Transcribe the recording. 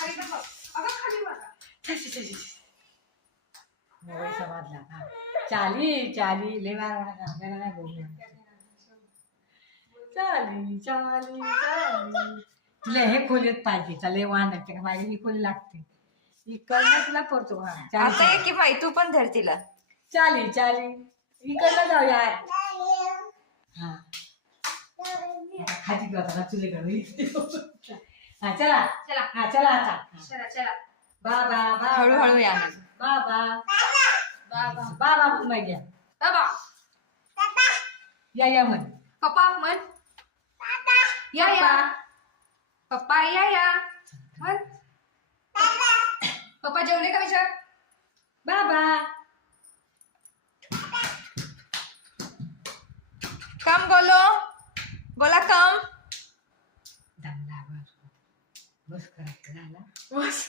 खाली बघ अगं खाली बघ मोबाईल समजला हा चाली चाली ले गाणं नाही बोलूया चाली चाली चाली तुला हे खोलीत पाहिजे चाले वाहनाचे का माझी ही खोली लागते इकडनं तुला पडतो हा आता ये की बाई तू पण धर तिला चाली चाली इकडनं जाऊया हा खाली आता तुझे घर हा चला चला हा चला आता चला चला बाबा बाबा हळूहळू या बाबा बाबा बाबा म्हण माहिती बाबा या म्हण पप्पा म्हण या या पप्पा या या म्हण पप्पा जेवले का विचार बाबा कम बोला कम दमला बस करायचं झाला बस